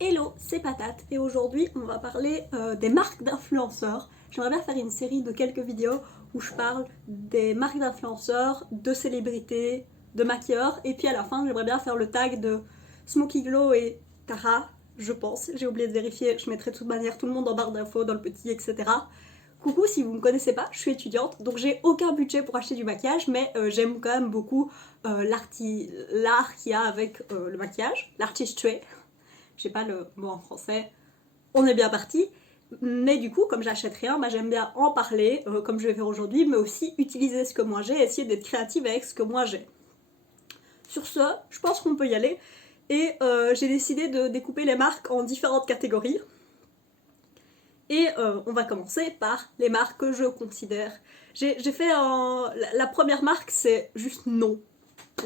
Hello, c'est Patate et aujourd'hui on va parler des marques d'influenceurs. J'aimerais bien faire une série de quelques vidéos où je parle des marques d'influenceurs, de célébrités, de maquilleurs et puis à la fin j'aimerais bien faire le tag de Smokey Glow et Tara, je pense. J'ai oublié de vérifier, je mettrai de toute manière tout le monde en barre d'infos dans le petit etc. Coucou, si vous me connaissez pas, je suis étudiante donc j'ai aucun budget pour acheter du maquillage mais j'aime quand même beaucoup l'art qu'il y a avec le maquillage, l'artistry. Je sais pas le mot en français, on est bien parti. Mais du coup, comme j'achète rien, bah, j'aime bien en parler, comme je vais faire aujourd'hui, mais aussi utiliser ce que moi j'ai, essayer d'être créative avec ce que moi j'ai. Sur ce, je pense qu'on peut y aller. Et j'ai décidé de découper les marques en différentes catégories. Et on va commencer par les marques que je considère. J'ai fait la première marque, c'est juste non.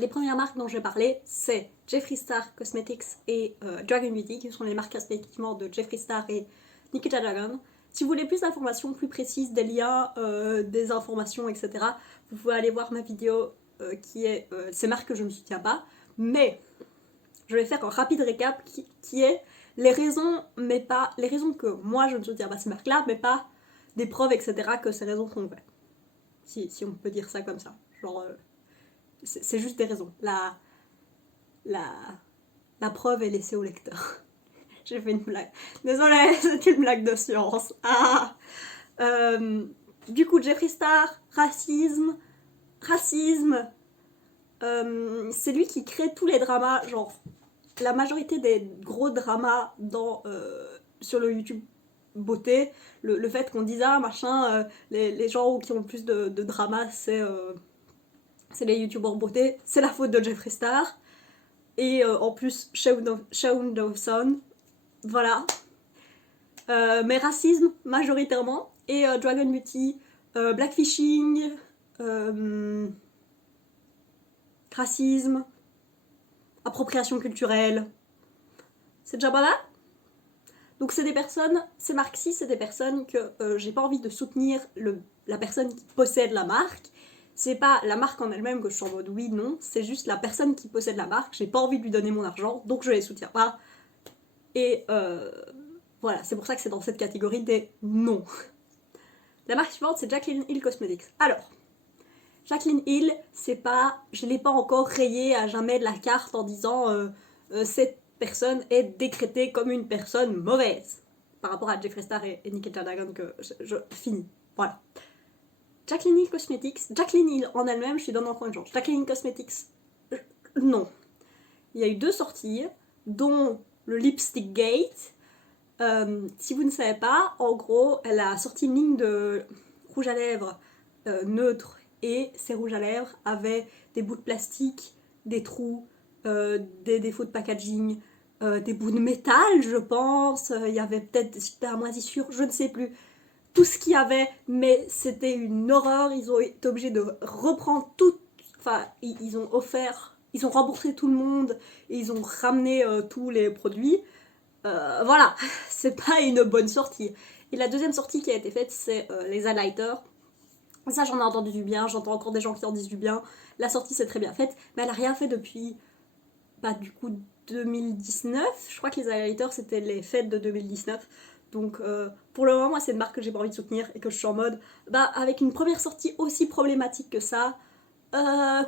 Les premières marques dont je vais parler, c'est Jeffree Star Cosmetics et Dragon Beauty, qui sont les marques respectivement de Jeffree Star et Nikita Dragon. Si vous voulez plus d'informations plus précises, des liens, des informations, etc., vous pouvez aller voir ma vidéo qui est ces marques que je ne soutiens pas. Mais je vais faire un rapide récap qui est les raisons, mais pas les raisons que moi je ne soutiens pas ces marques-là, mais pas des preuves, etc., que ces raisons sont vraies. Si on peut dire ça comme ça. Genre, c'est juste des raisons. La preuve est laissée au lecteur. J'ai fait une blague. Désolée, c'est une blague de science. Ah. Du coup, Jeffree Star, racisme. C'est lui qui crée tous les dramas, genre la majorité des gros dramas sur le YouTube beauté. Le fait qu'on dise ah machin, les gens qui ont le plus de drama, c'est les youtubeurs beauté, c'est la faute de Jeffree Star. Et en plus, Shaun Dawson, voilà. Mais racisme, majoritairement. Et Dragon Beauty, blackfishing, racisme, appropriation culturelle. C'est déjà pas mal. Donc c'est des personnes, ces marques-ci, c'est des personnes que j'ai pas envie de soutenir la personne qui possède la marque. C'est pas la marque en elle-même que je suis en mode oui, non, c'est juste la personne qui possède la marque, j'ai pas envie de lui donner mon argent, donc je les soutiens pas. Et voilà, c'est pour ça que c'est dans cette catégorie des non. La marque suivante, c'est Jaclyn Hill Cosmetics. Alors, Jaclyn Hill, c'est pas, je l'ai pas encore rayé à jamais de la carte en disant cette personne est décrétée comme une personne mauvaise par rapport à Jeffree Star et Nikita Dragon que je finis. Voilà. Jaclyn Hill Cosmetics, Jaclyn Hill en elle-même, je suis dans encore une chance. Jaclyn Hill Cosmetics, non. Il y a eu 2 sorties, dont le Lipstick Gate. Si vous ne savez pas, en gros, elle a sorti une ligne de rouge à lèvres neutre et ces rouges à lèvres avaient des bouts de plastique, des trous, des défauts de packaging, des bouts de métal, je pense. Il y avait peut-être des super moisissures, je ne sais plus. Tout ce qu'il y avait, mais c'était une horreur. Ils ont été obligés de reprendre tout. Enfin, ils ont offert, ils ont remboursé tout le monde et ils ont ramené tous les produits. Voilà, c'est pas une bonne sortie. Et la deuxième sortie qui a été faite, c'est les highlighters. Ça, j'en ai entendu du bien, j'entends encore des gens qui en disent du bien. La sortie, c'est très bien faite, mais elle a rien fait depuis, bah, du coup, 2019. Je crois que les highlighters, c'était les fêtes de 2019. Donc, pour le moment, moi, c'est une marque que j'ai pas envie de soutenir et que je suis en mode, bah, avec une première sortie aussi problématique que ça,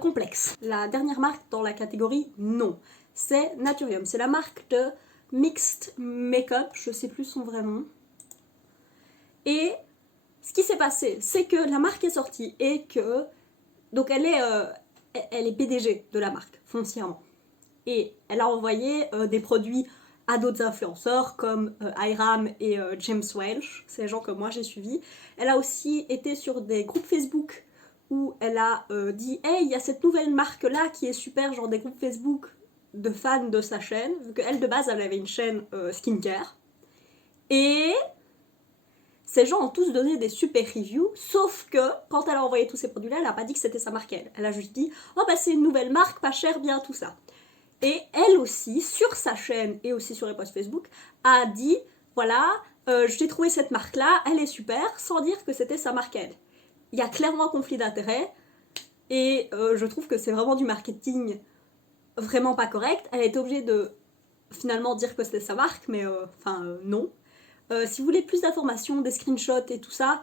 complexe. La dernière marque dans la catégorie non, c'est Naturium. C'est la marque de Mixed Makeup, je sais plus son vrai nom. Et ce qui s'est passé, c'est que la marque est sortie et que donc elle est PDG de la marque foncièrement. Et elle a envoyé des produits à d'autres influenceurs comme Iram et James Welch, c'est les gens que moi j'ai suivis. Elle a aussi été sur des groupes Facebook où elle a dit hey, il y a cette nouvelle marque là qui est super, genre des groupes Facebook de fans de sa chaîne, vu qu'elle de base elle avait une chaîne skincare. Et ces gens ont tous donné des super reviews, sauf que quand elle a envoyé tous ces produits là, elle a pas dit que c'était sa marque elle. Elle a juste dit oh bah c'est une nouvelle marque, pas cher, bien tout ça. Et elle aussi, sur sa chaîne et aussi sur les posts Facebook, a dit voilà, j'ai trouvé cette marque là, elle est super, sans dire que c'était sa marque elle. Il y a clairement un conflit d'intérêts et je trouve que c'est vraiment du marketing vraiment pas correct. Elle a été obligée de finalement dire que c'était sa marque, mais non. Si vous voulez plus d'informations, des screenshots et tout ça,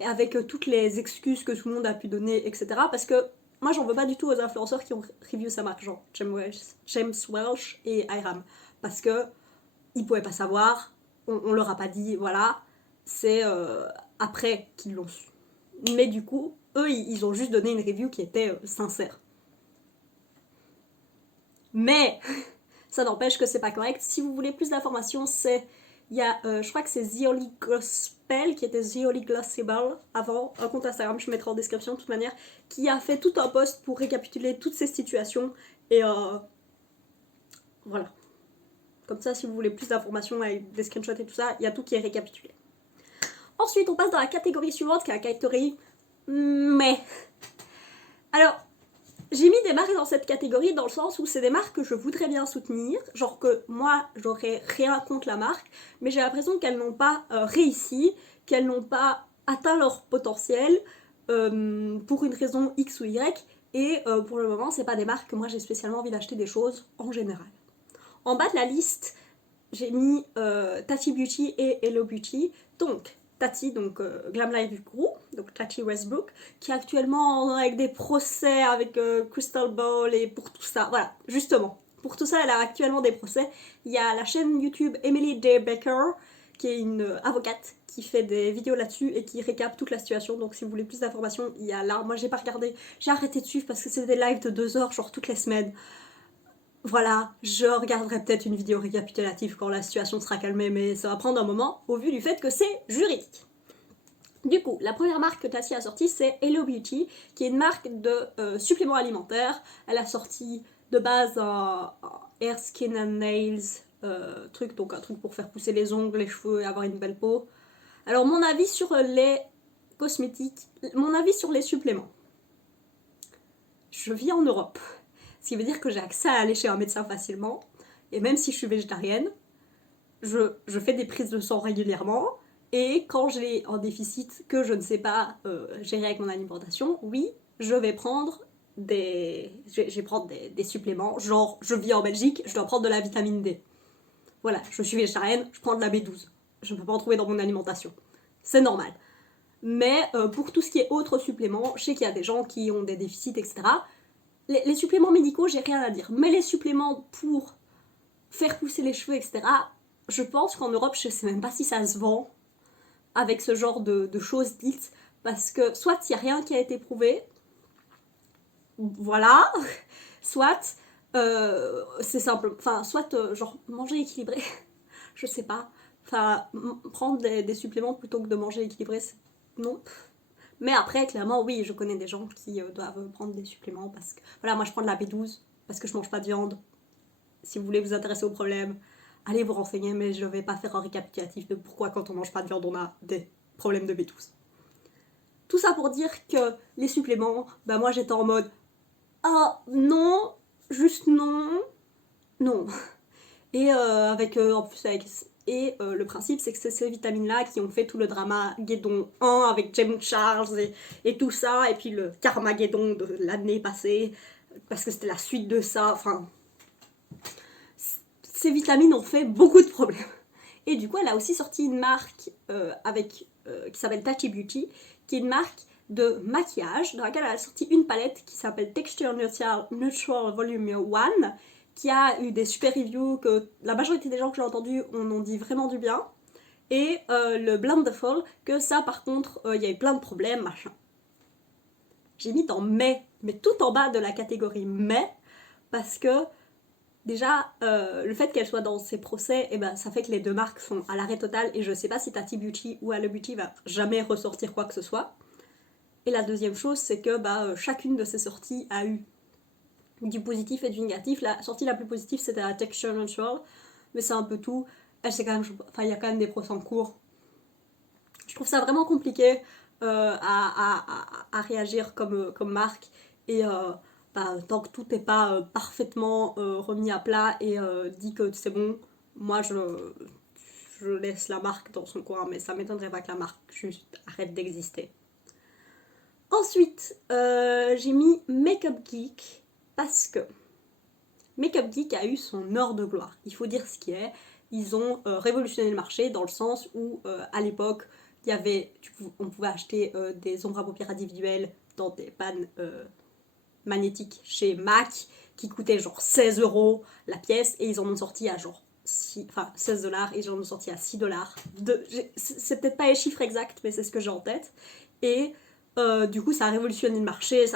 avec toutes les excuses que tout le monde a pu donner, etc. Parce que moi, j'en veux pas du tout aux influenceurs qui ont review sa marque, genre James Welch et Iram. Parce que ils pouvaient pas savoir, on leur a pas dit, voilà, c'est après qu'ils l'ont su. Mais du coup, eux, ils ont juste donné une review qui était sincère. Mais ça n'empêche que c'est pas correct. Si vous voulez plus d'informations, il y a, je crois que c'est The Holy Gospel, qui était The Holy Gospel avant, un compte Instagram, je mettrai en description de toute manière, qui a fait tout un post pour récapituler toutes ces situations. Et voilà. Comme ça, si vous voulez plus d'informations avec des screenshots et tout ça, il y a tout qui est récapitulé. Ensuite, on passe dans la catégorie suivante, qui est la catégorie mais. Alors, j'ai mis des marques dans cette catégorie dans le sens où c'est des marques que je voudrais bien soutenir, genre que moi j'aurais rien contre la marque, mais j'ai l'impression qu'elles n'ont pas réussi, qu'elles n'ont pas atteint leur potentiel pour une raison X ou Y, et pour le moment c'est pas des marques que moi j'ai spécialement envie d'acheter des choses en général. En bas de la liste, j'ai mis Tati Beauty et Hello Beauty, donc Tati, donc Glam Life Group, donc Tati Westbrook, qui est actuellement avec des procès avec Crystal Ball et pour tout ça. Voilà, justement, pour tout ça, elle a actuellement des procès. Il y a la chaîne YouTube Emily Day Baker, qui est une avocate qui fait des vidéos là-dessus et qui récap toute la situation. Donc si vous voulez plus d'informations, il y a là. Moi, j'ai pas regardé, j'ai arrêté de suivre parce que c'est des lives de 2 heures, genre toutes les semaines. Voilà, je regarderai peut-être une vidéo récapitulative quand la situation sera calmée, mais ça va prendre un moment au vu du fait que c'est juridique. Du coup, la première marque que Tassie a sortie, c'est Hello Beauty, qui est une marque de suppléments alimentaires. Elle a sorti de base un Hair, Skin and Nails truc, donc un truc pour faire pousser les ongles, les cheveux et avoir une belle peau. Alors mon avis sur les cosmétiques, mon avis sur les suppléments. Je vis en Europe. Ce qui veut dire que j'ai accès à aller chez un médecin facilement. Et même si je suis végétarienne, je fais des prises de sang régulièrement. Et quand j'ai un déficit que je ne sais pas gérer avec mon alimentation, oui, je vais prendre des suppléments. Genre, je vis en Belgique, je dois prendre de la vitamine D. Voilà, je suis végétarienne, je prends de la B12. Je ne peux pas en trouver dans mon alimentation. C'est normal. Mais pour tout ce qui est autres suppléments, je sais qu'il y a des gens qui ont des déficits, etc. Les suppléments médicaux, j'ai rien à dire. Mais les suppléments pour faire pousser les cheveux, etc., je pense qu'en Europe, je sais même pas si ça se vend avec ce genre de choses dites. Parce que soit il n'y a rien qui a été prouvé, voilà, soit c'est simple, enfin, soit genre manger équilibré, je sais pas. Enfin, prendre des suppléments plutôt que de manger équilibré, non. Mais après, clairement, oui, je connais des gens qui doivent prendre des suppléments parce que, voilà, moi je prends de la B12 parce que je mange pas de viande. Si vous voulez vous intéresser au problème, allez vous renseigner, mais je vais pas faire un récapitulatif de pourquoi quand on mange pas de viande on a des problèmes de B12. Tout ça pour dire que les suppléments, bah moi j'étais en mode ah non, juste non, non. Et en plus avec le principe, c'est que c'est ces vitamines-là qui ont fait tout le drama Guédon 1 avec James Charles et tout ça, et puis le Carmageddon de l'année passée, parce que c'était la suite de ça. Enfin, ces vitamines ont fait beaucoup de problèmes. Et du coup, elle a aussi sorti une marque qui s'appelle Tati Beauty, qui est une marque de maquillage, dans laquelle elle a sorti une palette qui s'appelle Texture Neutral Volume 1, qui a eu des super reviews, que la majorité des gens que j'ai entendus en ont dit vraiment du bien. Et le Blendful, que ça par contre, il y a eu plein de problèmes, machin. J'ai mis dans mais tout en bas de la catégorie mais, parce que déjà, le fait qu'elle soit dans ces procès, eh ben, ça fait que les deux marques sont à l'arrêt total et je sais pas si Tati Beauty ou Hello Beauty va jamais ressortir quoi que ce soit. Et la deuxième chose, c'est que chacune de ces sorties a eu du positif et du négatif. La sortie la plus positive, c'était la Texture Neutral, mais c'est un peu tout. Elle, c'est quand même, enfin, il y a quand même des procès en cours. Je trouve ça vraiment compliqué à réagir comme marque et tant que tout n'est pas parfaitement remis à plat et dit que c'est bon, moi je laisse la marque dans son coin, mais ça m'étonnerait pas que la marque juste arrête d'exister. Ensuite, j'ai mis Makeup Geek parce que Makeup Geek a eu son heure de gloire, il faut dire ce qui est. Ils ont révolutionné le marché dans le sens où à l'époque on pouvait acheter des ombres à paupières individuelles dans des pannes magnétiques chez MAC qui coûtaient genre 16€ la pièce, et ils en ont sorti à genre 16$ et ils en ont sorti à 6$. C'est peut-être pas les chiffres exacts, mais c'est ce que j'ai en tête. Et du coup, ça a révolutionné le marché,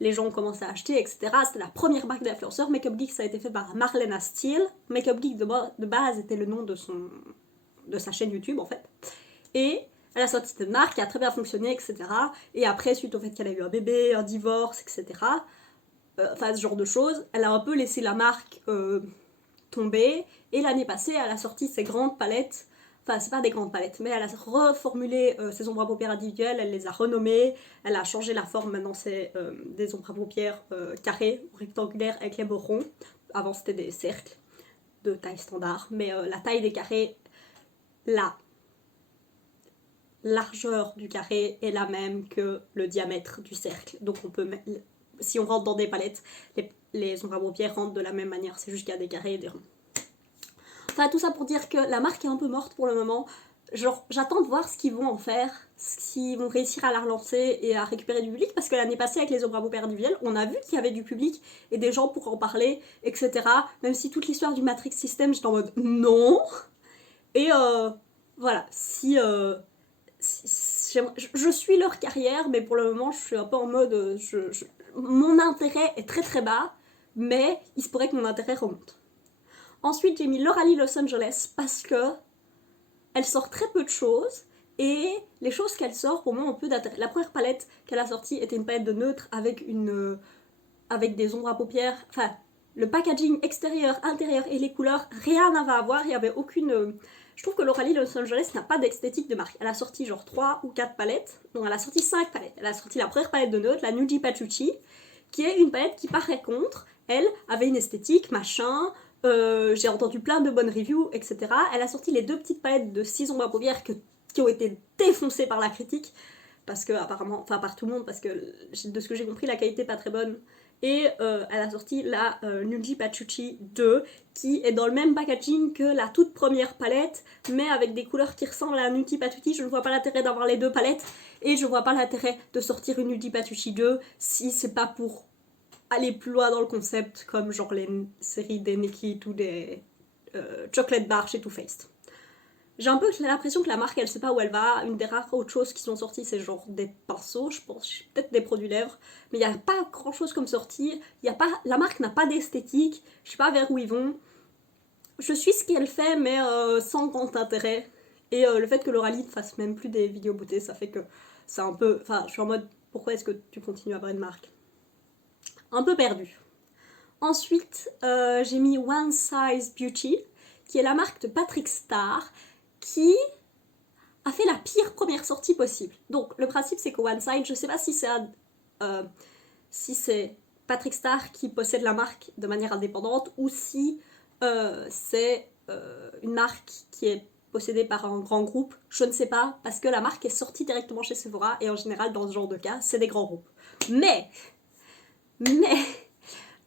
les gens ont commencé à acheter, etc. C'était la première marque d'influenceurs. Makeup Geek, ça a été fait par Marlena Steele. Makeup Geek, de base, était le nom de sa chaîne YouTube, en fait. Et elle a sorti cette marque qui a très bien fonctionné, etc. Et après, suite au fait qu'elle a eu un bébé, un divorce, etc., ce genre de choses, elle a un peu laissé la marque tomber. Et l'année passée, elle a sorti ses grandes palettes. Enfin, c'est pas des grandes palettes, mais elle a reformulé ses ombres à paupières individuelles, elle les a renommées, elle a changé la forme, maintenant c'est des ombres à paupières carrées, rectangulaires avec les bords ronds. Avant c'était des cercles de taille standard, mais la taille des carrés, la largeur du carré est la même que le diamètre du cercle. Donc on peut mettre, si on rentre dans des palettes, les ombres à paupières rentrent de la même manière, c'est juste qu'il y a des carrés et des ronds. Enfin, tout ça pour dire que la marque est un peu morte pour le moment. Genre, j'attends de voir ce qu'ils vont en faire, s'ils vont réussir à la relancer et à récupérer du public, parce que l'année passée, avec les ombres à paupières individuelles, on a vu qu'il y avait du public et des gens pour en parler, etc. Même si toute l'histoire du Matrix System, j'étais en mode non. Et voilà, je suis leur carrière, mais pour le moment, je suis un peu en mode, mon intérêt est très très bas, mais il se pourrait que mon intérêt remonte. Ensuite, j'ai mis Lauralie Los Angeles parce que elle sort très peu de choses, et les choses qu'elle sort, pour moi, ont peu d'intérêt. La première palette qu'elle a sortie était une palette de neutre avec des ombres à paupières. Enfin, le packaging extérieur, intérieur et les couleurs, rien n'avait à voir. Il y avait aucune. Je trouve que Lauralie Los Angeles n'a pas d'esthétique de marque. Elle a sorti genre 3 ou 4 palettes. Donc elle a sorti 5 palettes. Elle a sorti la première palette de neutre, la Nuji Pachuchi, qui est une palette qui paraît contre. Elle avait une esthétique, machin. J'ai entendu plein de bonnes reviews, etc. Elle a sorti les 2 petites palettes de 6 ombres à paupières qui ont été défoncées par la critique, parce que apparemment, enfin par tout le monde, parce que de ce que j'ai compris, la qualité n'est pas très bonne. Et elle a sorti la Nuji Pachuchi 2, qui est dans le même packaging que la toute première palette, mais avec des couleurs qui ressemblent à la Nuji Pachuchi. Je ne vois pas l'intérêt d'avoir les 2 palettes, et je vois pas l'intérêt de sortir une Nuji Pachuchi 2 si c'est pas pour aller plus loin dans le concept, comme genre les séries des Nikit ou des Chocolate Bar chez Too Faced. J'ai un peu l'impression que la marque, elle sait pas où elle va. Une des rares autres choses qui sont sorties, c'est genre des pinceaux, je pense, peut-être des produits lèvres, mais il n'y a pas grand chose comme sortie. La marque n'a pas d'esthétique, je sais pas vers où ils vont. Je suis ce qu'elle fait, mais sans grand intérêt. Et le fait que Lauralie ne fasse même plus des vidéos beauté, ça fait que c'est un peu. Enfin, je suis en mode, pourquoi est-ce que tu continues à avoir une marque? Un peu perdu. Ensuite, j'ai mis One Size Beauty, qui est la marque de Patrick Star, qui a fait la pire première sortie possible. Donc, le principe, c'est que One Size, je sais pas si c'est Patrick Star qui possède la marque de manière indépendante, ou si c'est une marque qui est possédée par un grand groupe, je ne sais pas, parce que la marque est sortie directement chez Sephora, et en général, dans ce genre de cas, c'est des grands groupes. Mais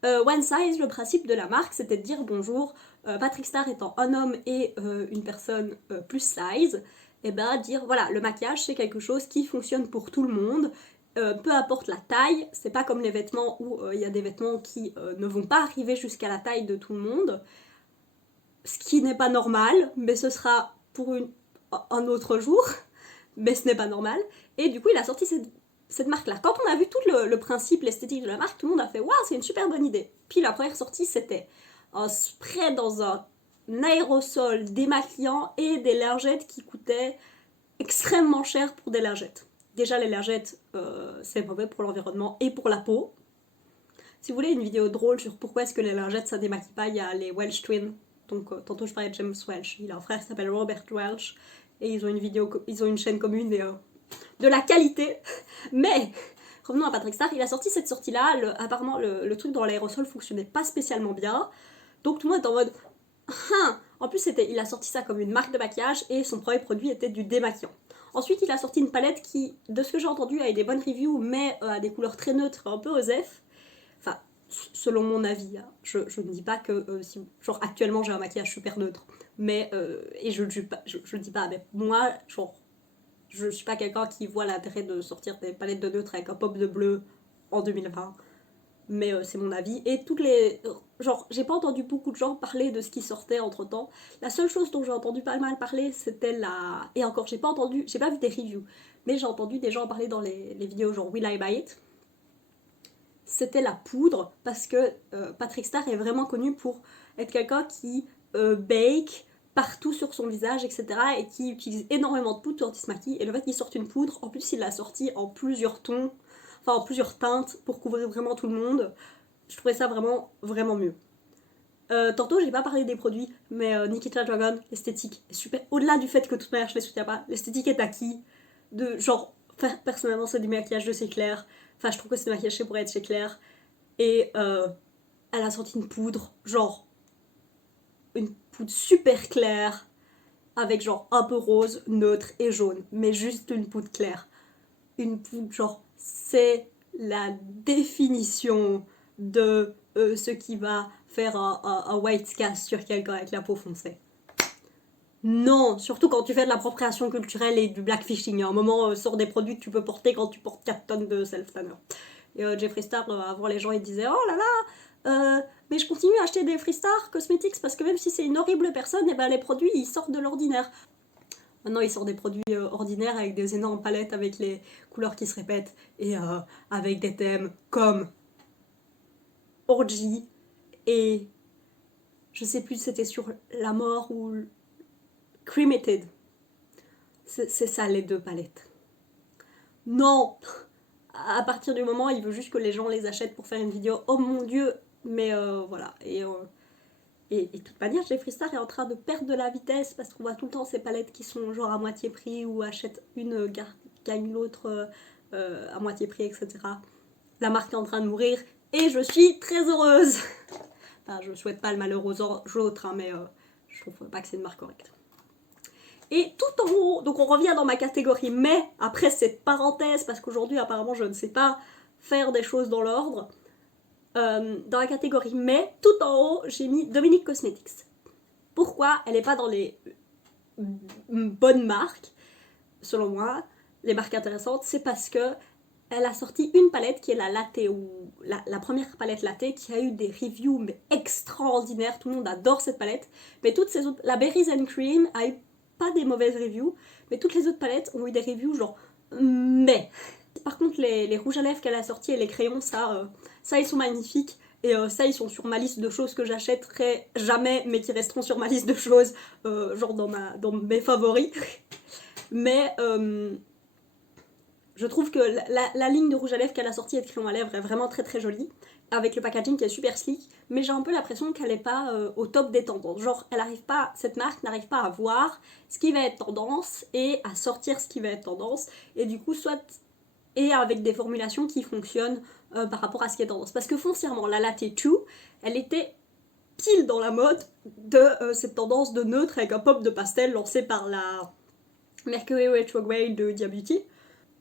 One Size, le principe de la marque, c'était de dire bonjour, Patrick Star étant un homme et une personne plus size, et ben dire voilà, le maquillage c'est quelque chose qui fonctionne pour tout le monde, peu importe la taille, c'est pas comme les vêtements où il y a des vêtements qui ne vont pas arriver jusqu'à la taille de tout le monde, ce qui n'est pas normal, mais ce sera pour un autre jour, mais ce n'est pas normal, et du coup il a sorti cette marque-là. Quand on a vu tout le principe, l'esthétique de la marque, tout le monde a fait « Waouh, c'est une super bonne idée !» Puis la première sortie, c'était un spray dans un aérosol démaquillant et des lingettes qui coûtaient extrêmement cher pour des lingettes. Déjà, les lingettes, c'est mauvais pour l'environnement et pour la peau. Si vous voulez une vidéo drôle sur pourquoi est-ce que les lingettes ça démaquille pas, il y a les Welsh Twins. Donc, tantôt je parlais de James Welch. Il a un frère qui s'appelle Robert Welch. Et ils ont une chaîne commune et de la qualité. Mais revenons à Patrick Star, il a sorti cette sortie-là. Apparemment, le truc dans l'aérosol fonctionnait pas spécialement bien. Donc tout le monde est en mode en plus, il a sorti ça comme une marque de maquillage et son premier produit était du démaquillant. Ensuite, il a sorti une palette qui, de ce que j'ai entendu, a des bonnes reviews, mais a des couleurs très neutres, un peu osef. Enfin, selon mon avis, hein. Je ne dis pas que si, genre actuellement j'ai un maquillage super neutre, mais et je dis pas, mais moi genre je suis pas quelqu'un qui voit l'intérêt de sortir des palettes de neutre avec un pop de bleu en 2020, mais c'est mon avis. Et toutes les, genre j'ai pas entendu beaucoup de gens parler de ce qui sortait entre temps. La seule chose dont j'ai entendu pas mal parler, c'était la, et encore j'ai pas vu des reviews, mais j'ai entendu des gens en parler dans les vidéos genre Will I Buy It. C'était la poudre, parce que Patrick Star est vraiment connu pour être quelqu'un qui bake partout sur son visage, etc. et qui utilise énormément de poudre quand il se maquille. Et le fait qu'il sorte une poudre, en plus il l'a sortie en plusieurs tons, enfin en plusieurs teintes pour couvrir vraiment tout le monde. Je trouvais ça vraiment, vraiment mieux. Tantôt, j'ai pas parlé des produits, mais Nikita Dragon, l'esthétique est super. Au-delà du fait que toute manière je les soutiens pas, l'esthétique est acquis. De genre, personnellement, c'est du maquillage de chez Claire. Enfin, je trouve que c'est du maquillage chez pour être chez Claire. Et elle a sorti une poudre, genre une poudre super claire, avec genre un peu rose, neutre et jaune, mais juste une poudre claire. Une poudre, genre, c'est la définition de ce qui va faire un white cast sur quelqu'un avec la peau foncée. Non, surtout quand tu fais de l'appropriation culturelle et du blackfishing. Il y a un moment, sort des produits que tu peux porter quand tu portes 4 tonnes de self-tanner. Et Jeffree Star, avant les gens ils disaient oh là là, mais je continue à acheter des Freestar Cosmetics parce que même si c'est une horrible personne, et ben les produits ils sortent de l'ordinaire. Maintenant, il sort des produits ordinaires avec des énormes palettes avec les couleurs qui se répètent et avec des thèmes comme Orgy et je sais plus si c'était sur la mort ou Cremated. C'est ça les deux palettes. Non, à partir du moment il veut juste que les gens les achètent pour faire une vidéo. Oh mon dieu, mais voilà. Et de toute manière, Jeffree Star est en train de perdre de la vitesse parce qu'on voit tout le temps ces palettes qui sont genre à moitié prix ou achète une, gagne l'autre à moitié prix, etc. La marque est en train de mourir et je suis très heureuse. Enfin, je souhaite pas le malheur aux autres, hein, mais je trouve pas que c'est une marque correcte. Et tout en haut, donc on revient dans ma catégorie mais, après cette parenthèse, parce qu'aujourd'hui apparemment je ne sais pas faire des choses dans l'ordre, dans la catégorie mais, tout en haut, j'ai mis Dominique Cosmetics. Pourquoi elle n'est pas dans les bonnes marques, selon moi, les marques intéressantes, c'est parce que elle a sorti une palette qui est la latte, ou la première palette latte, qui a eu des reviews mais extraordinaires, tout le monde adore cette palette, mais toutes ces autres, la Berries and Cream a eu pas des mauvaises reviews, mais toutes les autres palettes ont eu des reviews genre mais. Par contre les rouges à lèvres qu'elle a sortis et les crayons, ça ils sont magnifiques. Et ça, ils sont sur ma liste de choses que j'achèterai jamais, mais qui resteront sur ma liste de choses, genre dans mes favoris. Mais je trouve que la ligne de rouge à lèvres qu'elle a sortie et de crayon à lèvres est vraiment très très jolie, avec le packaging qui est super sleek, mais j'ai un peu l'impression qu'elle n'est pas au top des tendances. Genre, cette marque n'arrive pas à voir ce qui va être tendance et à sortir ce qui va être tendance, et du coup, et avec des formulations qui fonctionnent par rapport à ce qui est tendance. Parce que foncièrement, la Latte 2, elle était pile dans la mode de cette tendance de neutre avec un pop de pastel lancé par la Mercury Retrograde de Dia Beauty.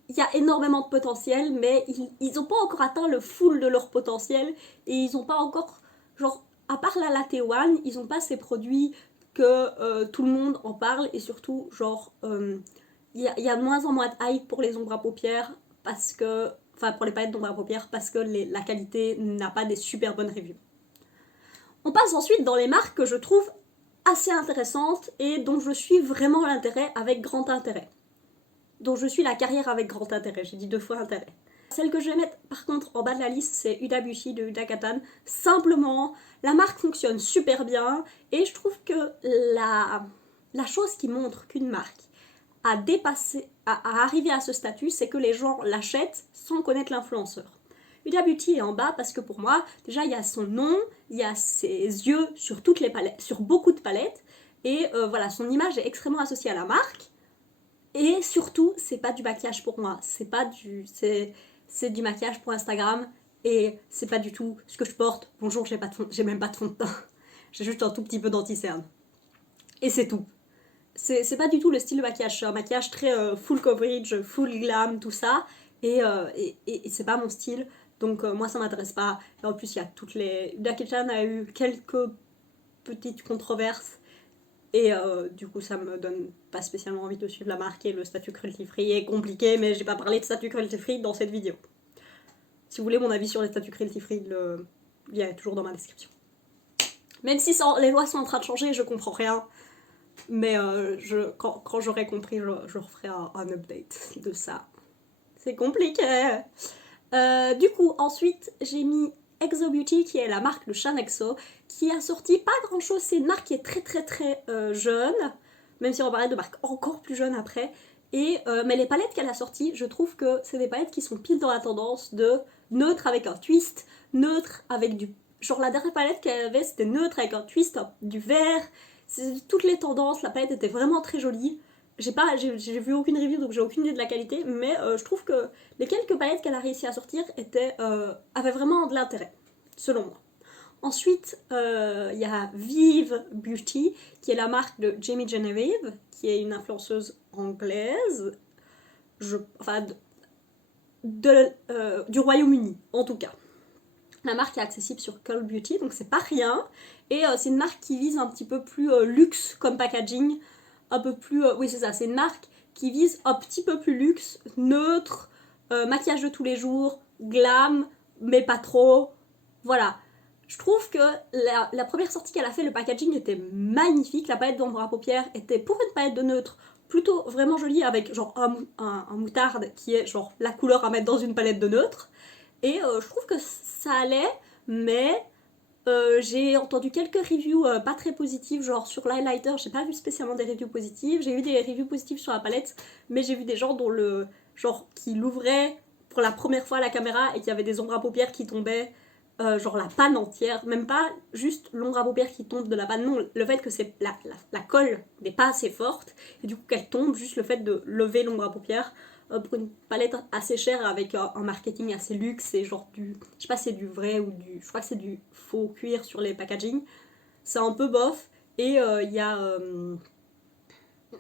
Il y a énormément de potentiel, mais ils n'ont pas encore atteint le full de leur potentiel, et ils n'ont pas encore, genre, à part la Latte One, ils n'ont pas ces produits que tout le monde en parle, et surtout, genre, il y a de moins en moins de hype pour les ombres à paupières, parce que, enfin pour les palettes d'ombre à paupières, parce que la qualité n'a pas des super bonnes reviews. On passe ensuite dans les marques que je trouve assez intéressantes et dont je suis vraiment l'intérêt avec grand intérêt. Dont je suis la carrière avec grand intérêt, j'ai dit 2 fois intérêt. Celle que je vais mettre par contre en bas de la liste, c'est Huda Beauty de Huda Kattan. Simplement, la marque fonctionne super bien et je trouve que la chose qui montre qu'une marque à arriver à ce statut, c'est que les gens l'achètent sans connaître l'influenceur. Huda Beauty est en bas parce que pour moi, déjà il y a son nom, il y a ses yeux sur toutes les palettes, sur beaucoup de palettes, et voilà, son image est extrêmement associée à la marque. Et surtout, c'est pas du maquillage pour moi, c'est du maquillage pour Instagram, et c'est pas du tout ce que je porte. Bonjour, j'ai même pas de fond de teint, j'ai juste un tout petit peu d'anti-cerne. Et c'est tout. C'est pas du tout le style de maquillage, c'est un maquillage très full coverage, full glam, tout ça, et c'est pas mon style. Donc moi ça m'intéresse pas. Et en plus il y a toutes les... Jackie Chan a eu quelques petites controverses. Et du coup ça me donne pas spécialement envie de suivre la marque et le statut cruelty free est compliqué, mais j'ai pas parlé de statut cruelty free dans cette vidéo. Si vous voulez mon avis sur les statuts cruelty free, il y a toujours dans ma description. Même si les lois sont en train de changer, je comprends rien. Mais quand j'aurai compris, je referai un update de ça. C'est compliqué. Du coup, ensuite, j'ai mis Exo Beauty, qui est la marque de Shaaanxo, qui a sorti pas grand chose. C'est une marque qui est très jeune, même si on va parler de marques encore plus jeunes après. Mais les palettes qu'elle a sorties, je trouve que c'est des palettes qui sont pile dans la tendance de neutre avec un twist, neutre avec du... Genre la dernière palette qu'elle avait, c'était neutre avec un twist, du vert. Toutes les tendances, la palette était vraiment très jolie. J'ai vu aucune review, donc j'ai aucune idée de la qualité, mais je trouve que les quelques palettes qu'elle a réussi à sortir avaient vraiment de l'intérêt, selon moi. Ensuite, il y a Vive Beauty, qui est la marque de Jamie Genevieve, qui est une influenceuse anglaise, du Royaume-Uni, en tout cas. La marque est accessible sur Cult Beauty, donc c'est pas rien. Et c'est une marque qui vise un petit peu plus luxe comme packaging. Un peu plus... oui, c'est ça, c'est une marque qui vise un petit peu plus luxe, neutre, maquillage de tous les jours, glam, mais pas trop. Voilà. Je trouve que la première sortie qu'elle a fait, le packaging était magnifique. La palette d'ombre à paupières était, pour une palette de neutre, plutôt vraiment jolie, avec genre un moutarde qui est genre la couleur à mettre dans une palette de neutre. Et je trouve que ça allait, mais j'ai entendu quelques reviews pas très positives, genre sur l'highlighter, j'ai pas vu spécialement des reviews positives. J'ai vu des reviews positives sur la palette, mais j'ai vu des gens qui l'ouvraient pour la première fois à la caméra et qu'il y avait des ombres à paupières qui tombaient, genre la panne entière, même pas juste l'ombre à paupières qui tombe de la panne, non, le fait que c'est la colle n'est pas assez forte, et du coup qu'elle tombe, juste le fait de lever l'ombre à paupières, pour une palette assez chère avec un marketing assez luxe et genre je sais pas si c'est du vrai ou je crois que c'est du faux cuir sur les packaging, c'est un peu bof. Et il y a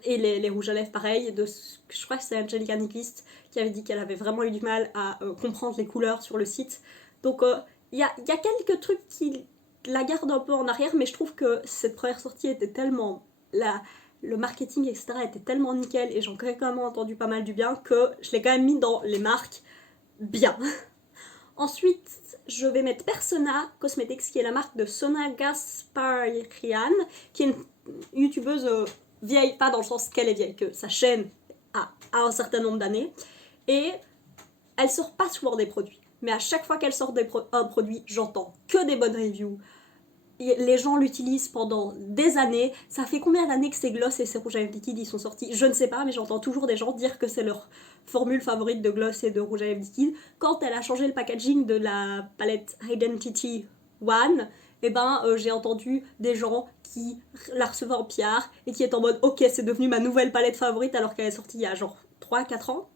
et les rouges à lèvres pareil, je crois que c'est Angelica Nyquist qui avait dit qu'elle avait vraiment eu du mal à comprendre les couleurs sur le site, donc il y a quelques trucs qui la gardent un peu en arrière, mais je trouve que cette première sortie était tellement le marketing, etc. était tellement nickel et j'en ai quand même entendu pas mal du bien que je l'ai quand même mis dans les marques bien. Ensuite, je vais mettre Persona Cosmetics, qui est la marque de Sona Gasparian, qui est une youtubeuse vieille, pas dans le sens qu'elle est vieille, que sa chaîne a un certain nombre d'années. Et elle sort pas souvent des produits. Mais à chaque fois qu'elle sort un produit, j'entends que des bonnes reviews. Les gens l'utilisent pendant des années. Ça fait combien d'années que ces gloss et ces rouges à lèvres liquides ils sont sortis? Je ne sais pas, mais j'entends toujours des gens dire que c'est leur formule favorite de gloss et de rouge à lèvres liquide. Quand elle a changé le packaging de la palette Identity One, j'ai entendu des gens qui la recevaient en PR et qui étaient en mode ok, c'est devenu ma nouvelle palette favorite alors qu'elle est sortie il y a genre 3-4 ans.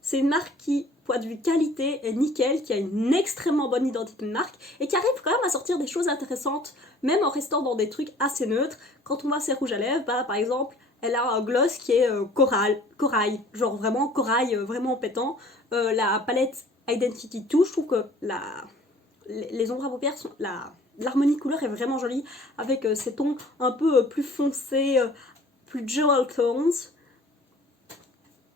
C'est une marque qui, point de vue qualité, est nickel, qui a une extrêmement bonne identité de marque et qui arrive quand même à sortir des choses intéressantes, même en restant dans des trucs assez neutres. Quand on voit ses rouges à lèvres, par exemple, elle a un gloss qui est corail, genre vraiment corail, vraiment pétant. La palette Identity 2, je trouve que les ombres à paupières sont... L'harmonie de couleur est vraiment jolie, avec ces tons un peu plus foncés, plus jewel tones.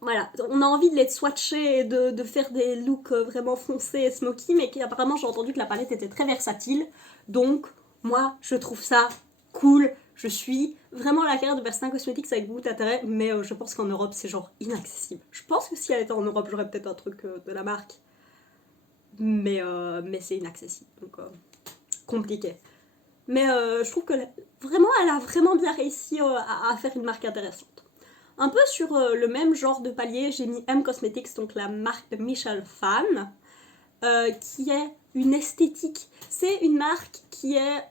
Voilà, on a envie de les swatcher et de faire des looks vraiment foncés et smoky, mais apparemment j'ai entendu que la palette était très versatile, donc moi je trouve ça cool. Je suis vraiment à la carrière de Persona Cosmetics avec beaucoup d'intérêt, mais je pense qu'en Europe c'est genre inaccessible. Je pense que si elle était en Europe j'aurais peut-être un truc de la marque, mais c'est inaccessible, donc compliqué. Mais je trouve que vraiment elle a vraiment bien réussi à faire une marque intéressante. Un peu sur le même genre de palier, j'ai mis M Cosmetics, donc la marque de Michelle Phan, qui est une esthétique. C'est une marque qui est...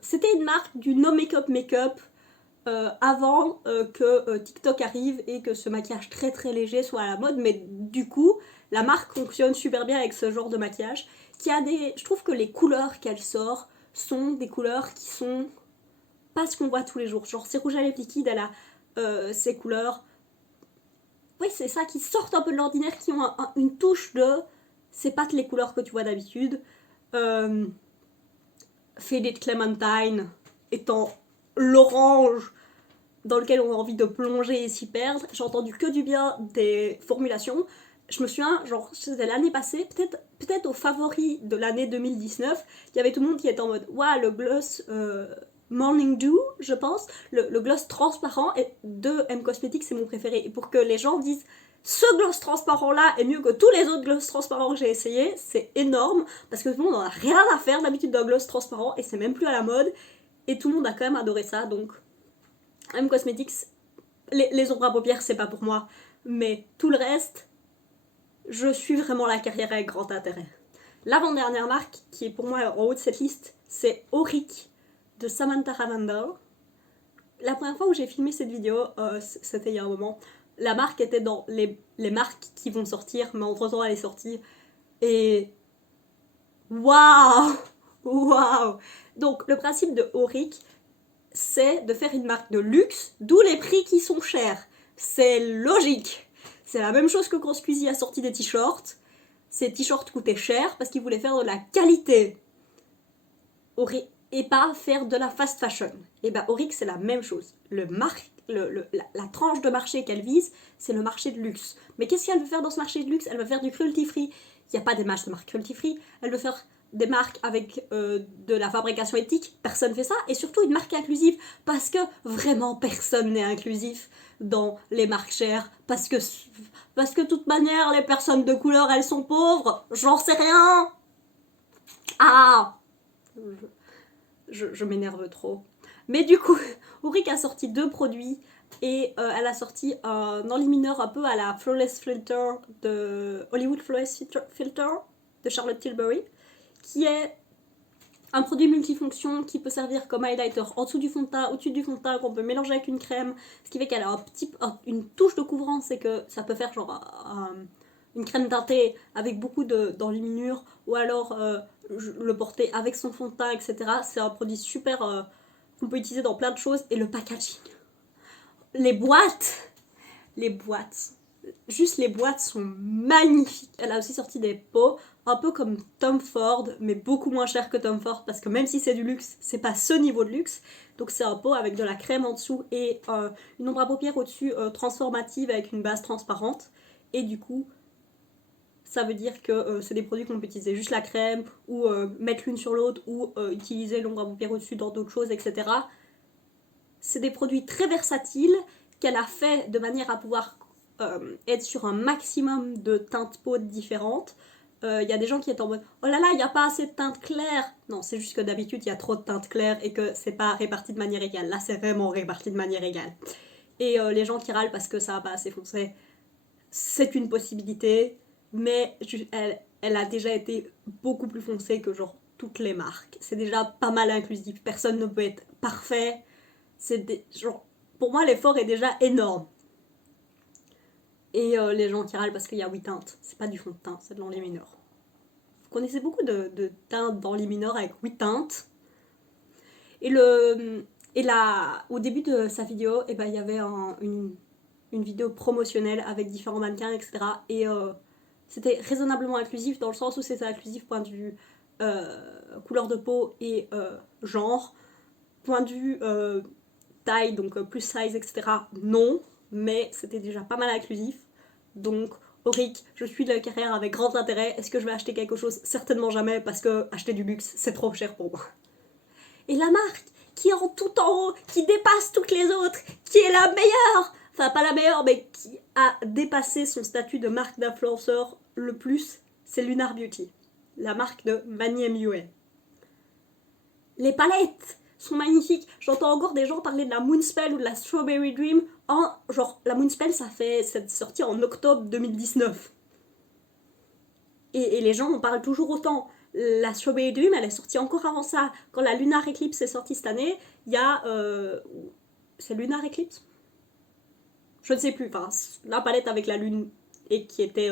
c'était une marque du no make-up avant que TikTok arrive et que ce maquillage très léger soit à la mode, mais du coup, la marque fonctionne super bien avec ce genre de maquillage, je trouve que les couleurs qu'elle sort sont des couleurs qui sont pas ce qu'on voit tous les jours. Genre, ses rouges à lèvres liquides, elle a ces couleurs, oui c'est ça, qui sortent un peu de l'ordinaire, qui ont une touche de c'est pas les couleurs que tu vois d'habitude. Faded Clementine étant l'orange dans lequel on a envie de plonger et s'y perdre. J'ai entendu que du bien des formulations. Je me souviens, genre, c'était l'année passée, peut-être au favori de l'année 2019, il y avait tout le monde qui était en mode « Waouh, le gloss Morning Dew, je pense, le gloss transparent de M Cosmetics, c'est mon préféré. » Et pour que les gens disent « Ce gloss transparent-là est mieux que tous les autres gloss transparents que j'ai essayé », c'est énorme, parce que tout le monde n'en a rien à faire d'habitude d'un gloss transparent, et c'est même plus à la mode, et tout le monde a quand même adoré ça, donc M Cosmetics, les ombres à paupières, c'est pas pour moi, mais tout le reste, je suis vraiment la carrière avec grand intérêt. L'avant-dernière marque, qui est pour moi en haut de cette liste, c'est Auric de Samantha Ravender. La première fois où j'ai filmé cette vidéo, c'était il y a un moment, la marque était dans les marques qui vont sortir, mais entre-temps elle est sortie, et waouh. Donc le principe de Auric, c'est de faire une marque de luxe, d'où les prix qui sont chers. C'est logique. C'est la même chose que quand Squeezie a sorti des t-shirts. Ces t-shirts coûtaient cher parce qu'ils voulaient faire de la qualité. Et pas faire de la fast fashion. Et ben Auric, c'est la même chose. La tranche de marché qu'elle vise, c'est le marché de luxe. Mais qu'est-ce qu'elle veut faire dans ce marché de luxe? Elle veut faire du cruelty free. Il n'y a pas des marques de marque cruelty free. Elle veut faire des marques avec de la fabrication éthique, personne fait ça, et surtout une marque inclusive, parce que vraiment personne n'est inclusif dans les marques chères, parce que de toute manière les personnes de couleur elles sont pauvres, j'en sais rien. Ah, je m'énerve trop. Mais du coup, Auric a sorti 2 produits, et elle a sorti un enlumineur un peu à la Flawless Filter de Hollywood Flawless Filter de Charlotte Tilbury, qui est un produit multifonction qui peut servir comme highlighter en dessous du fond de teint, au-dessus du fond de teint, qu'on peut mélanger avec une crème, ce qui fait qu'elle a une touche de couvrance, et que ça peut faire genre une crème teintée avec beaucoup d'enluminure, ou alors le porter avec son fond de teint, etc. C'est un produit super qu'on peut utiliser dans plein de choses. Et le packaging, les boîtes, juste les boîtes sont magnifiques. Elle a aussi sorti des pots, un peu comme Tom Ford, mais beaucoup moins cher que Tom Ford, parce que même si c'est du luxe, c'est pas ce niveau de luxe. Donc c'est un pot avec de la crème en dessous et une ombre à paupières au-dessus transformative avec une base transparente. Et du coup, ça veut dire que c'est des produits qu'on peut utiliser juste la crème, ou mettre l'une sur l'autre, ou utiliser l'ombre à paupières au-dessus dans d'autres choses, etc. C'est des produits très versatiles qu'elle a fait de manière à pouvoir être sur un maximum de teintes peau différentes. Il y a des gens qui étaient en mode « Oh là là, il n'y a pas assez de teintes claires !» Non, c'est juste que d'habitude, il y a trop de teintes claires et que c'est pas réparti de manière égale. Là, c'est vraiment réparti de manière égale. Et les gens qui râlent parce que ça n'a pas assez foncé, c'est une possibilité, mais elle a déjà été beaucoup plus foncée que genre toutes les marques. C'est déjà pas mal inclusif. Personne ne peut être parfait. Genre, pour moi, l'effort est déjà énorme. Et les gens qui râlent parce qu'il y a 8 teintes. C'est pas du fond de teint, c'est de l'enlumineur. Vous connaissez beaucoup de teintes d'enlumineur avec 8 teintes. Et au début de sa vidéo, il y avait une vidéo promotionnelle avec différents mannequins, etc. Et c'était raisonnablement inclusif, dans le sens où c'était inclusif point de vue couleur de peau et genre. Point de vue taille, donc plus size, etc. Non, mais c'était déjà pas mal inclusif. Donc, Auric, je suis de la carrière avec grand intérêt. Est-ce que je vais acheter quelque chose? Certainement jamais, parce que acheter du luxe, c'est trop cher pour moi. Et la marque qui est en tout en haut, qui dépasse toutes les autres, qui est la meilleure, enfin pas la meilleure, mais qui a dépassé son statut de marque d'influenceur le plus, c'est Lunar Beauty, la marque de Manny MUA. Les palettes sont magnifiques. J'entends encore des gens parler de la Moonspell ou de la Strawberry Dream. Genre, la Moonspell, c'est sorti en octobre 2019. Et les gens en parlent toujours autant. La Strawberry Dream, elle est sortie encore avant ça. Quand la Lunar Eclipse est sortie cette année, il y a... c'est Lunar Eclipse? Je ne sais plus. Enfin, la palette avec la lune et qui était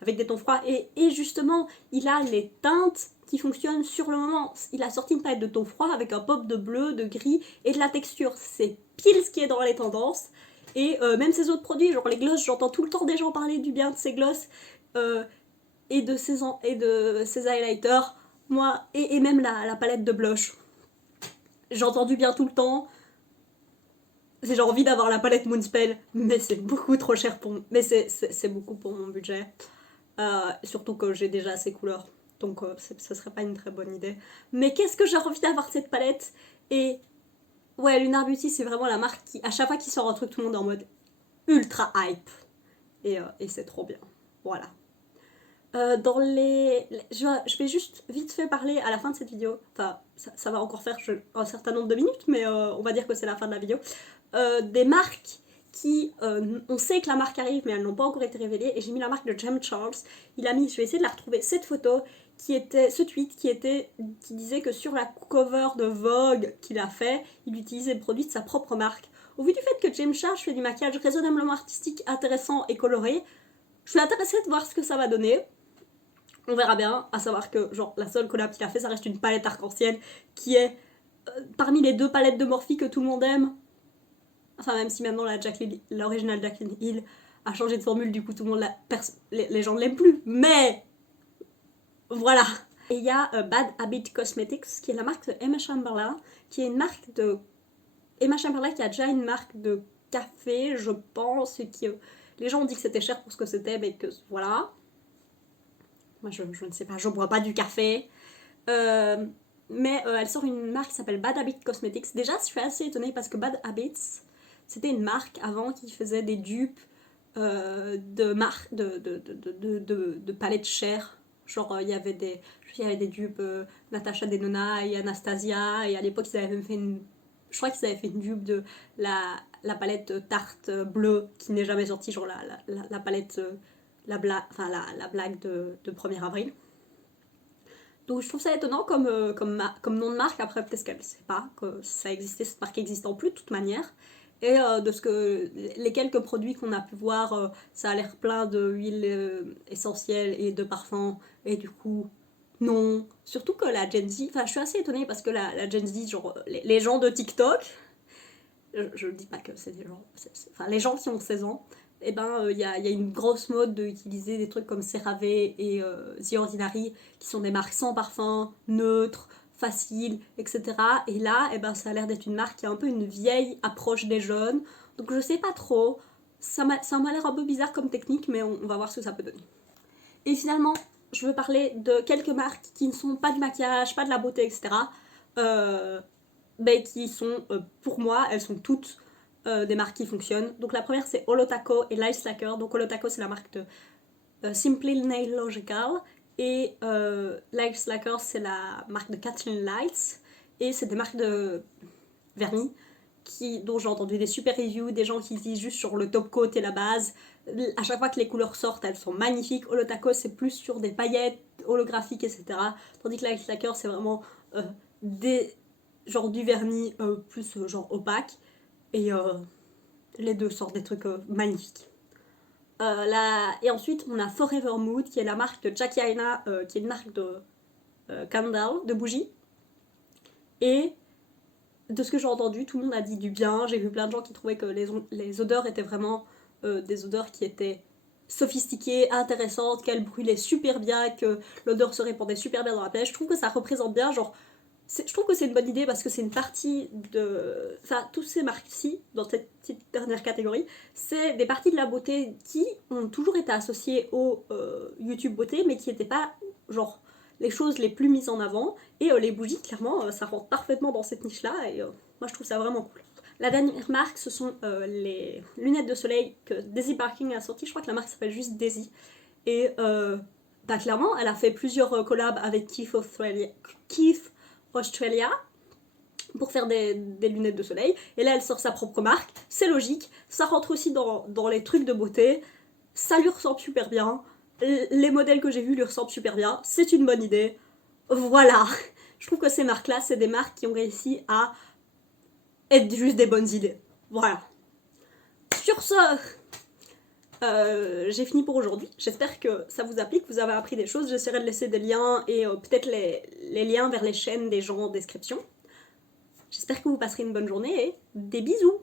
avec des tons froids. Et justement, il a les teintes qui fonctionne sur le moment. Il a sorti une palette de tons froids avec un pop de bleu, de gris et de la texture. C'est pile ce qui est dans les tendances. Et même ses autres produits, genre les glosses, j'entends tout le temps des gens parler du bien de ces glosses. et de ces highlighters, moi, et même la palette de blush. J'ai entendu bien tout le temps, j'ai envie d'avoir la palette Moonspell, mais c'est beaucoup trop cher pour... Mais c'est beaucoup pour mon budget. Surtout que j'ai déjà ces couleurs, donc ce serait pas une très bonne idée. Mais qu'est-ce que j'ai envie d'avoir cette palette. Et ouais, Lunar Beauty, c'est vraiment la marque qui, à chaque fois qu'il sort un truc, tout le monde est en mode ultra hype. Et c'est trop bien. Voilà. Je vais juste vite fait parler à la fin de cette vidéo. Enfin, ça va encore faire un certain nombre de minutes, mais on va dire que c'est la fin de la vidéo. Des marques qui, on sait que la marque arrive, mais elles n'ont pas encore été révélées. Et j'ai mis la marque de James Charles. Je vais essayer de la retrouver, cette photo, ce tweet qui disait que sur la cover de Vogue qu'il a fait, il utilisait le produit de sa propre marque. Au vu du fait que James Charles fait du maquillage raisonnablement artistique, intéressant et coloré, je suis intéressée de voir ce que ça va donner. On verra bien, à savoir que genre la seule collab qu'il a fait, ça reste une palette arc-en-ciel qui est parmi les 2 palettes de Morphe que tout le monde aime. Enfin, même si maintenant l'original Jaclyn Hill a changé de formule, du coup tout le monde les gens ne l'aiment plus. Mais voilà. Et il y a Bad Habit Cosmetics, qui est la marque de Emma Chamberlain, qui est une marque de... Emma Chamberlain qui a déjà une marque de café, je pense, et qui... Les gens ont dit que c'était cher pour ce que c'était, mais que voilà. Moi, je ne sais pas, je bois pas du café. Mais elle sort une marque qui s'appelle Bad Habit Cosmetics. Déjà, je suis assez étonnée parce que Bad Habits, c'était une marque avant qui faisait des dupes de palettes chères. Genre, il y avait des dupes Natasha Denona et Anastasia. Et à l'époque, ils avaient même fait je crois qu'ils avaient fait une dupe de la palette Tarte bleue qui n'est jamais sortie. Genre la palette... la blague de 1er avril. Donc je trouve ça étonnant comme nom de marque. Après, peut-être qu'elle ne sait pas que ça existait, cette marque n'existant plus de toute manière. Et de ce que les quelques produits qu'on a pu voir, ça a l'air plein de huiles essentielles et de parfums. Et du coup, non. Surtout que la Gen Z, enfin je suis assez étonnée parce que la Gen Z, genre les gens de TikTok, je ne dis pas que c'est des gens, enfin les gens qui ont 16 ans, et ben y a une grosse mode d'utiliser des trucs comme CeraVe et The Ordinary, qui sont des marques sans parfum, neutres, faciles, etc. Et là, et ben ça a l'air d'être une marque qui a un peu une vieille approche des jeunes. Donc je sais pas trop, ça m'a l'air un peu bizarre comme technique, mais on va voir ce que ça peut donner. Et finalement, je veux parler de quelques marques qui ne sont pas du maquillage, pas de la beauté, etc. Mais qui sont, pour moi, elles sont toutes des marques qui fonctionnent. Donc la première, c'est Holotaco et Light Slacker. Donc Holotaco, c'est la marque de Simply Nail Logical. Et Light Slacker, c'est la marque de Kathleen Lights. Et c'est des marques de vernis dont j'ai entendu des super reviews, des gens qui disent juste sur le top coat et la base. À chaque fois que les couleurs sortent, elles sont magnifiques. Holotaco, c'est plus sur des paillettes holographiques, etc. Tandis que Light Slacker, c'est vraiment genre du vernis plus genre opaque. Et les deux sortent des trucs magnifiques. Et ensuite, on a Forever Mood, qui est la marque de Jackie Aina, qui est une marque de candle, de bougies. Et de ce que j'ai entendu, tout le monde a dit du bien. J'ai vu plein de gens qui trouvaient que les odeurs étaient vraiment des odeurs qui étaient sophistiquées, intéressantes, qu'elles brûlaient super bien, que l'odeur se répandait super bien dans la pièce. Je trouve que ça représente bien, genre, je trouve que c'est une bonne idée parce que c'est une partie de... Enfin, toutes ces marques-ci, dans cette petite dernière catégorie, c'est des parties de la beauté qui ont toujours été associées au YouTube beauté, mais qui n'étaient pas, genre, les choses les plus mises en avant. Et les bougies, clairement, ça rentre parfaitement dans cette niche-là. Et moi, je trouve ça vraiment cool. La dernière marque, ce sont les lunettes de soleil que Daisy Parking a sorti. Je crois que la marque s'appelle juste Daisy. Et bah, clairement, elle a fait plusieurs collabs avec Keith Australia pour faire des lunettes de soleil. Et là, elle sort sa propre marque. C'est logique. Ça rentre aussi dans les trucs de beauté. Ça lui ressemble super bien. Les modèles que j'ai vus lui ressemblent super bien. C'est une bonne idée. Voilà. Je trouve que ces marques-là, c'est des marques qui ont réussi à être juste des bonnes idées. Voilà. Sur ce, j'ai fini pour aujourd'hui. J'espère que ça vous a plu, que vous avez appris des choses. J'essaierai de laisser des liens et peut-être les liens vers les chaînes des gens en description. J'espère que vous passerez une bonne journée et des bisous!